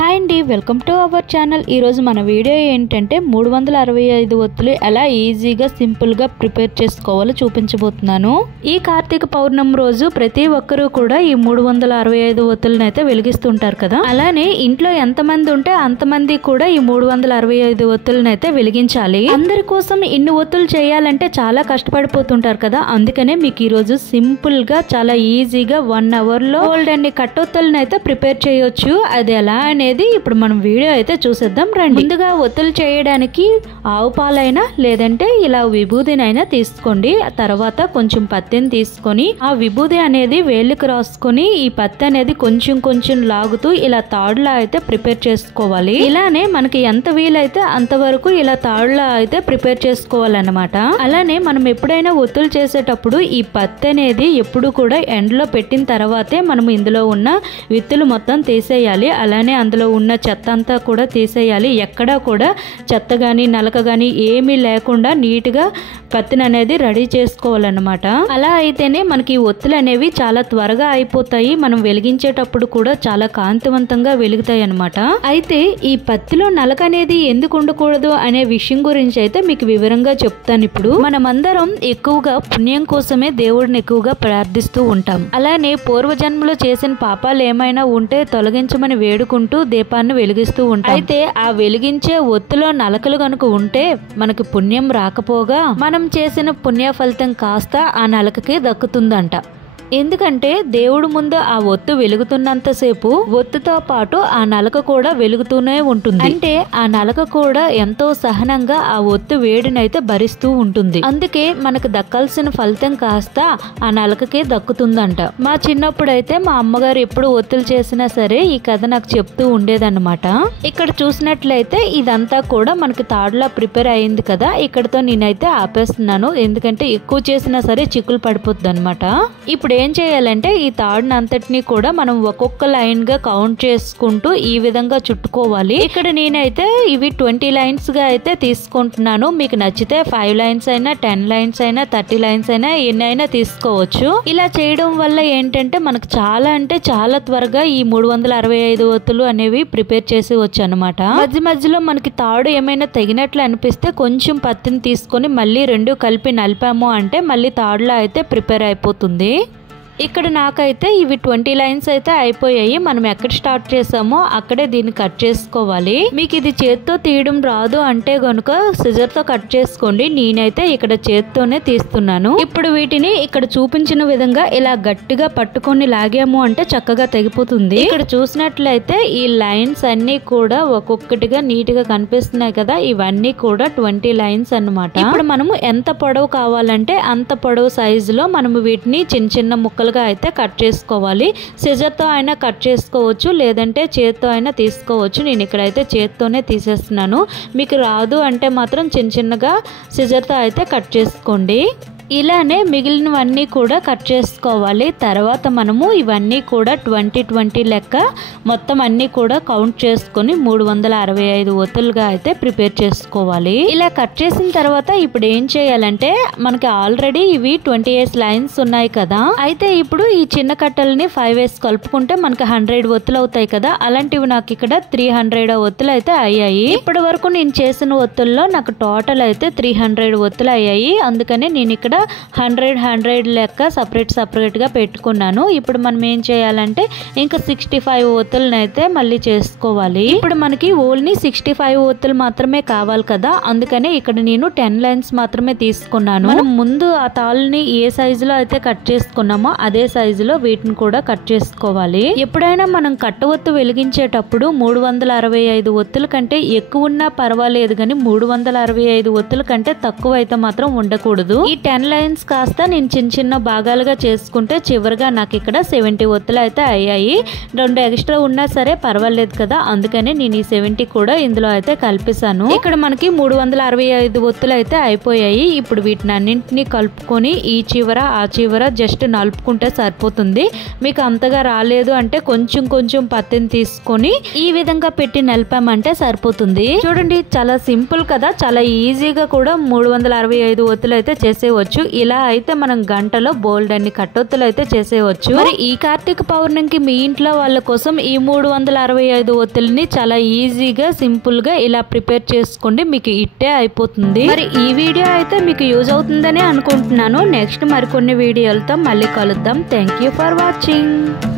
Hi అండి, welcome to our channel. ఈరోజు మన వీడియో ఏంటంటే 365 ఒత్తులు ఎలా ఈజీగా సింపుల్గా ప్రిపేర్ చేసుకోవాలో చూపించబోతున్నాను. ఈ కార్తీక పౌర్ణమి రోజు ప్రతి ఒక్కరూ కూడా ఈ 365 ఒత్తులను అయితే వెలిగిస్తుంటారు కదా. అలానే ఇంట్లో ఎంతమంది ఉంటే అంతమంది కూడా ఈ 365 ఒత్తులను అయితే వెలిగించాలి. అందరి కోసం ఇన్ని ఒత్తులు చేయాలంటే చాలా కష్టపడిపోతుంటారు కదా. అందుకనే మీకు ఈరోజు సింపుల్ గా చాలా ఈజీగా 1 hour లో గోల్డ్ అన్ని కట్టొత్తులను అయితే ప్రిపేర్ చేయొచ్చు. అది ఎలా అనేది ఇప్పుడు మనం వీడియో అయితే చూసేద్దాం రండి. ముందుగా ఒత్తులు చేయడానికి ఆవు పాలైనా లేదంటే ఇలా విభూదినైనా తీసుకోండి. తర్వాత కొంచెం పత్తిని తీసుకొని ఆ విభూది అనేది వేళ్ళకి రాసుకొని ఈ పత్తి అనేది కొంచెం కొంచెం లాగుతూ ఇలా తాడులా అయితే ప్రిపేర్ చేసుకోవాలి. ఇలానే మనకి ఎంత వీలైతే అంతవరకు ఇలా తాడులా అయితే ప్రిపేర్ చేసుకోవాలన్నమాట. అలానే మనం ఎప్పుడైనా ఒత్తులు చేసేటప్పుడు ఈ పత్తి అనేది ఎప్పుడు కూడా ఎండలో పెట్టిన తర్వాతే మనం ఇందులో ఉన్న విత్తులు మొత్తం తీసేయాలి. అలానే అందులో ఉన్న చెత్త అంతా కూడా తీసేయాలి. ఎక్కడా కూడా చెత్త గాని నలక గాని ఏమీ లేకుండా నీట్ గా పత్తిని అనేది రెడీ చేసుకోవాలన్నమాట. అలా అయితేనే మనకి ఒత్తులు అనేవి చాలా త్వరగా అయిపోతాయి. మనం వెలిగించేటప్పుడు కూడా చాలా కాంతివంతంగా వెలుగుతాయి అన్నమాట. అయితే ఈ పత్తిలో నలక అనేది ఎందుకు ఉండకూడదు అనే విషయం గురించి అయితే మీకు వివరంగా చెప్తాను. ఇప్పుడు మనమందరం ఎక్కువగా పుణ్యం కోసమే దేవుడిని ఎక్కువగా ప్రార్థిస్తూ ఉంటాం. అలానే పూర్వజన్మలో చేసిన పాపాలు ఏమైనా ఉంటే తొలగించమని వేడుకుంటూ దీపాన్ని వెలిగిస్తూ ఉంటాం. అయితే ఆ వెలిగించే ఒత్తులో నలకలు గనుక ఉంటే మనకి పుణ్యం రాకపోగా మనం చేసిన పుణ్య ఫలితం కాస్త ఆ నలకకి దక్కుతుందంట. ఎందుకంటే దేవుడు ముందు ఆ ఒత్తు వెలుగుతున్నంతసేపు ఒత్తుతో పాటు ఆ నలక కూడా వెలుగుతూనే ఉంటుంది. అంటే ఆ నలక కూడా ఎంతో సహనంగా ఆ ఒత్తు వేడినైతే భరిస్తూ ఉంటుంది. అందుకే మనకు దక్కాల్సిన ఫలితం కాస్త ఆ నలకకే దక్కుతుందంట. మా చిన్నప్పుడైతే మా అమ్మగారు ఎప్పుడు ఒత్తులు చేసినా సరే ఈ కథ నాకు చెప్తూ ఉండేదన్నమాట. ఇక్కడ చూసినట్లయితే ఇదంతా కూడా మనకి తాడులా ప్రిపేర్ అయింది కదా. ఇక్కడతో నేనైతే ఆపేస్తున్నాను. ఎందుకంటే ఎక్కువ చేసినా సరే చిక్కులు పడిపోతుంది అనమాట. ఇప్పుడు ఏం చేయాలంటే ఈ తాడుని అంతటినీ కూడా మనం ఒక్కొక్క లైన్ గా కౌంట్ చేసుకుంటూ ఈ విధంగా చుట్టుకోవాలి. ఇక్కడ నేనైతే ఇవి 20 లైన్స్ గా అయితే తీసుకుంటున్నాను. మీకు నచ్చితే 5 లైన్స్ అయినా 10 లైన్స్ అయినా 30 లైన్స్ అయినా ఎన్నైనా తీసుకోవచ్చు. ఇలా చేయడం వల్ల ఏంటంటే మనకు చాలా అంటే చాలా త్వరగా ఈ 365 ఒత్తులు అనేవి ప్రిపేర్ చేసి వచ్చు అనమాట. మధ్య మధ్యలో మనకి తాడు ఏమైనా తగినట్లు అనిపిస్తే కొంచెం పత్తిని తీసుకొని మళ్ళీ రెండు కలిపి నలిపాము అంటే మళ్ళీ తాడులా అయితే ప్రిపేర్ అయిపోతుంది. ఇక్కడ నాకైతే ఇవి 20 లైన్స్ అయితే అయిపోయాయి. మనం ఎక్కడ స్టార్ట్ చేసామో అక్కడే దీన్ని కట్ చేసుకోవాలి. మీకు ఇది చేత్తో తీయడం రాదు అంటే గనుక సిజర్ తో కట్ చేసుకోండి. నేనైతే ఇక్కడ చేత్తోనే తీస్తున్నాను. ఇప్పుడు వీటిని ఇక్కడ చూపించిన విధంగా ఇలా గట్టిగా పట్టుకొని లాగాము అంటే చక్కగా తెగిపోతుంది. ఇక్కడ చూసినట్లయితే ఈ లైన్స్ అన్ని కూడా ఒక్కొక్కటిగా నీట్ గా కనిపిస్తున్నాయి కదా. ఇవన్నీ కూడా 20 లైన్స్ అన్నమాట. ఇప్పుడు మనము ఎంత పొడవు కావాలంటే అంత పొడవు సైజులో మనము వీటిని చిన్న చిన్న ముక్కలు అయితే కట్ చేసుకోవాలి. సిజర్ తో అయినా కట్ చేసుకోవచ్చు, లేదంటే చేత్తో అయినా తీసుకోవచ్చు. నేను ఇక్కడైతే చేత్తోనే తీసేస్తున్నాను. మీకు రాదు అంటే మాత్రం చిన్న చిన్నగా సిజర్ తో అయితే కట్ చేసుకోండి. ఇలానే మిగిలినవన్నీ కూడా కట్ చేసుకోవాలి. తర్వాత మనము ఇవన్నీ కూడా 20 లెక్క మొత్తం అన్ని కూడా కౌంట్ చేసుకొని 365 ఒత్తులుగా అయితే ప్రిపేర్ చేసుకోవాలి. ఇలా కట్ చేసిన తర్వాత ఇప్పుడు ఏం చేయాలంటే మనకి ఆల్రెడీ ఇవి 28 లైన్స్ ఉన్నాయి కదా. అయితే ఇప్పుడు ఈ చిన్న కట్టెలని 5 వేసి కలుపుకుంటే మనకి 100 ఒత్తులు అవుతాయి కదా. అలాంటివి నాకు ఇక్కడ 300 ఒత్తులు అయితే అయ్యాయి. ఇప్పటి వరకు నేను చేసిన ఒత్తుల్లో నాకు టోటల్ అయితే 300 ఒత్తులు అయ్యాయి. అందుకని నేను ఇక్కడ 100 లెక్క సపరేట్ గా పెట్టుకున్నాను. ఇప్పుడు మనం ఏం చేయాలంటే ఇంకా 65 ఒత్తులను అయితే మళ్ళీ చేసుకోవాలి. ఇప్పుడు మనకి ఓన్లీ 65 ఒత్తులు మాత్రమే కావాలి కదా. అందుకనే ఇక్కడ నేను 10 లైన్స్ మాత్రమే తీసుకున్నాను. మనం ముందు ఆ తాళ్ళని ఏ సైజులో అయితే కట్ చేసుకున్నామో అదే సైజులో వీటిని కూడా కట్ చేసుకోవాలి. ఎప్పుడైనా మనం కట్ట ఒత్తు వెలిగించేటప్పుడు 365 ఒత్తుల కంటే ఎక్కువ ఉన్నా పర్వాలేదు కానీ 365 ఒత్తుల కంటే తక్కువ అయితే మాత్రం ఉండకూడదు. ఈ 10 లైన్స్ కాస్త నేను చిన్న చిన్న భాగాలుగా చేసుకుంటే చివరిగా నాకు ఇక్కడ 70 ఒత్తులు అయితే అయ్యాయి. 2 ఎక్స్ట్రా ఉన్నా సరే పర్వాలేదు కదా. అందుకనే నేను ఈ 70 కూడా ఇందులో అయితే కలిపేశాను. ఇక్కడ మనకి 365 ఒత్తులు అయితే అయిపోయాయి. ఇప్పుడు వీటిని అన్నింటినీ కలుపుకొని ఈ చివర ఆ చివర జస్ట్ నలుపుకుంటే సరిపోతుంది. మీకు అంతగా రాలేదు అంటే కొంచెం కొంచెం పత్తిని తీసుకొని ఈ విధంగా పెట్టి నలిపామంటే సరిపోతుంది. చూడండి చాలా సింపుల్ కదా. చాలా ఈజీగా కూడా 365 ఒత్తులు అయితే చేసేవచ్చు. చేసుకోవచ్చు. ఇలా అయితే మనం గంటలో బోల్డ్ అన్ని కట్టొత్తులు అయితే చేసేయవచ్చు. మరి ఈ కార్తీక పౌర్ణమికి మీ ఇంట్లో వాళ్ళ కోసం ఈ 365 ఒత్తుల్ని చాలా ఈజీగా సింపుల్ గా ఇలా ప్రిపేర్ చేసుకోండి. మీకు ఇట్టే అయిపోతుంది. మరి ఈ వీడియో అయితే మీకు యూజ్ అవుతుందని అనుకుంటున్నాను. నెక్స్ట్ మరికొన్ని వీడియోలతో మళ్ళీ కలుద్దాం. Thank you for watching.